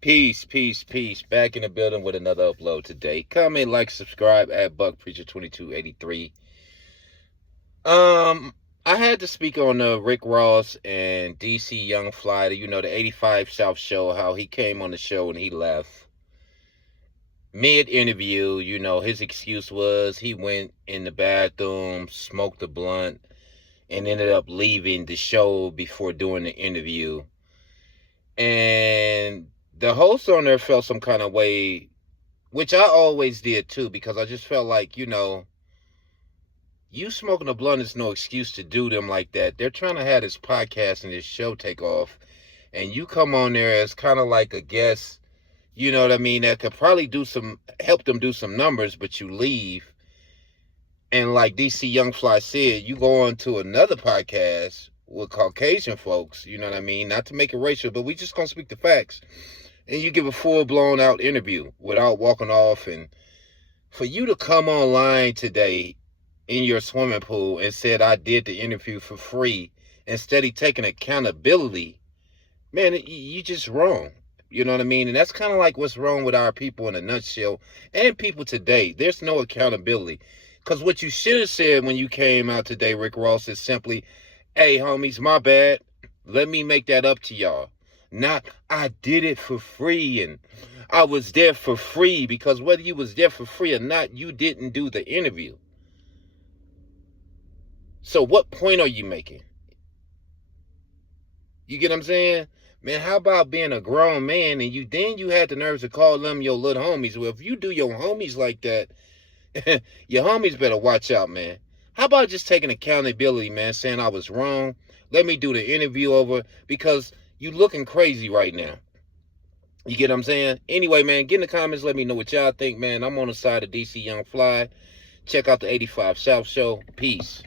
Peace, peace, peace. Back in the building with another upload today. Comment, like, subscribe at Buck Preacher 2283. I had to speak on Rick Ross and DC Young Fly, the 85 South show, how he came on the show and he left. Mid-interview, his excuse was he went in the bathroom, smoked a blunt, and ended up leaving the show before doing the interview. And the host on there felt some kind of way, which I always did too, because I just felt like, you smoking a blunt is no excuse to do them like that. They're trying to have this podcast and this show take off, and you come on there as kind of like a guest, you know what I mean, that could probably help them do some numbers, but you leave. And like DC Young Fly said, you go on to another podcast with Caucasian folks, you know what I mean? Not to make it racial, but we just gonna speak the facts. And you give a full-blown out interview without walking off. And for you to come online today in your swimming pool and said, I did the interview for free, instead of taking accountability, man, you just wrong. You know what I mean? And that's kind of like what's wrong with our people in a nutshell, and people today. There's no accountability. Because what you should have said when you came out today, Rick Ross, is simply, hey, homies, my bad. Let me make that up to y'all. Not, I did it for free and I was there for free, because whether you was there for free or not, you didn't do the interview. So what point are you making? You get what I'm saying? Man, how about being a grown man and you had the nerves to call them your little homies? Well, if you do your homies like that, your homies better watch out, man. How about just taking accountability, man, saying I was wrong? Let me do the interview over, because you looking crazy right now. You get what I'm saying? Anyway, man, get in the comments. Let me know what y'all think, man. I'm on the side of DC Young Fly. Check out the 85 South show. Peace.